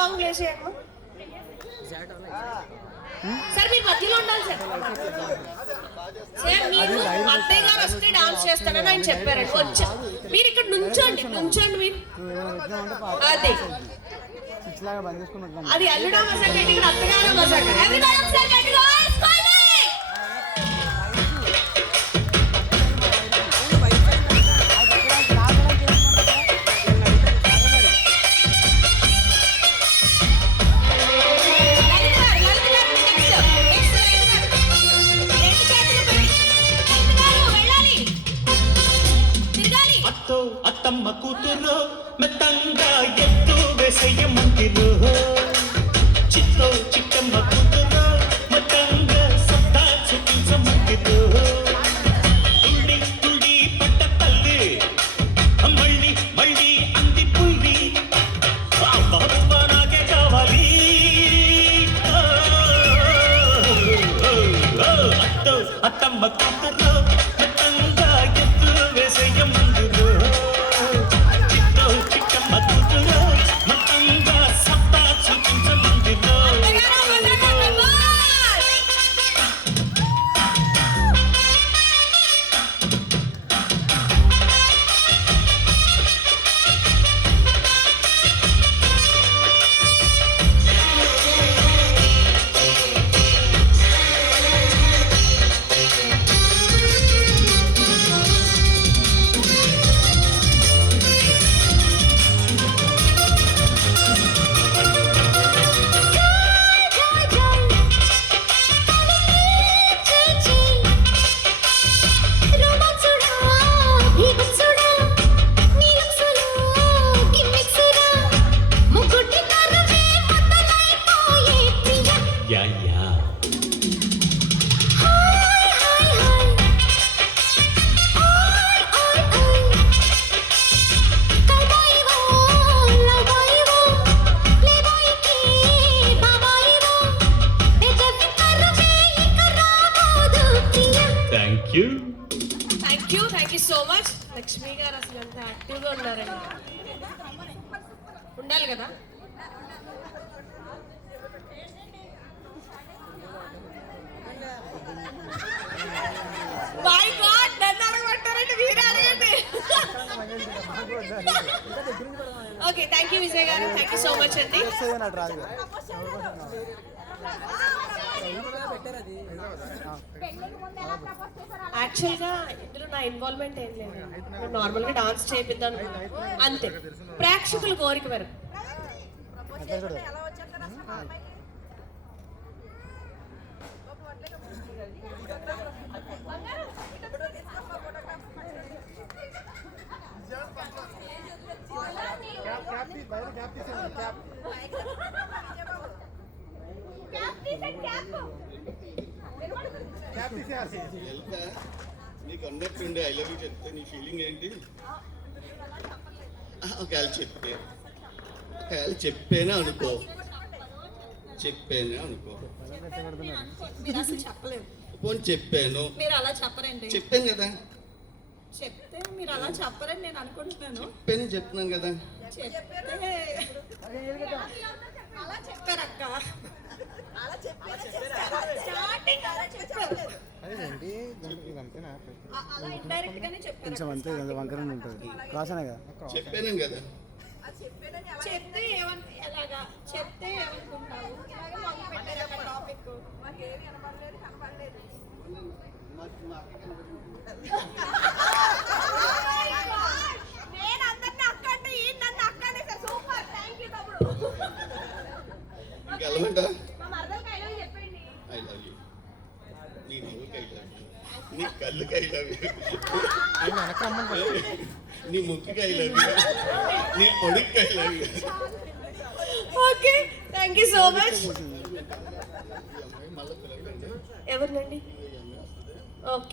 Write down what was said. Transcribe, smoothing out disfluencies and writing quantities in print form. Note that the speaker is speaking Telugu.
సాంగ్ ప్లే చేయమ్మా. సార్ మీరు మధ్యలో ఉండాలి సార్. సార్ మీరు అత్తయ్య గారు వస్తే డాన్స్ చేస్తానని ఆయన చెప్పారండి. వచ్చా మీరు ఇక్కడ నుంచోండి మీరు. అదే అది అల్లుడా మజాక్ ఏంటి, ఇక్కడ అత్తగారు మజాక్. అత్తమ్మ కూతురు మెత్తంగా ఎత్తు వేసేయమంటిరు, చిత్తో చిట్టమ్మ కూతురు మెత్తంగా సత్తా చూపించమంటిరు. తుళ్ళి తుళ్ళి పట్ట తల్లి మళ్ళీ మళ్ళీ అంది పుల్లి, బాబువ నాకే కావాలి. అత్తో అత్తమ్మ కూతురు మెత్తంగా ఎత్తు వేసేయమంటిరు, thank you so much. Lakshmi garu అసలు ఎంత యాక్టివ్గా ఉన్నారండి. ఉండాలి కదా. మై గాడ్, నన్ను అడగమంటారండి, మీరు అడగండి. ఓకే, థ్యాంక్ యూ విజయ్ గారు, థ్యాంక్ యూ సో మచ్ అండి. యాక్చువల్గా ఇందులో నా ఇన్వాల్వ్మెంట్ ఏం లేదు, నేను నార్మల్గా డాన్స్ చేపిద్దాం అంతే, ప్రేక్షకుల కోరిక మేరకు. నీకు అన్నట్టుండే ఐ లవ్ యూ చెప్తే నీ ఫీలింగ్ ఏంటి? ఒకవేళ చెప్పేనా అనుకో, పోనీ చెప్పాను, మీరు అలా చెప్పరండి. చెప్పాను కదా, చెప్తే మీరు అలా చెప్పరని నేను అనుకుంటున్నాను. చెప్తున్నాను కదా. అలా చెప్పారక్క, చెప్పాను కదా. చెప్తే ఎలాగా చెప్తే ఏమనుకుంటావు? టాపిక్ నేను అందరినీ అక్క అంటే ఈ నన్ను అక్క అనే సార్. సూపర్, థ్యాంక్ యూ తమ్ముడు. మా మరదలకి ఐ లవ్ యూ చెప్పండి. I love you. నీ నవ్వుకి ఐ లవ్ యూ, నీ కళ్ళకి ఐ లవ్ యూ, నీ ముక్కుకి ఐ లవ్ యూ, నీ పొడికి I love you. Okay, thank you so much. ఎవరినండి? ఓకే.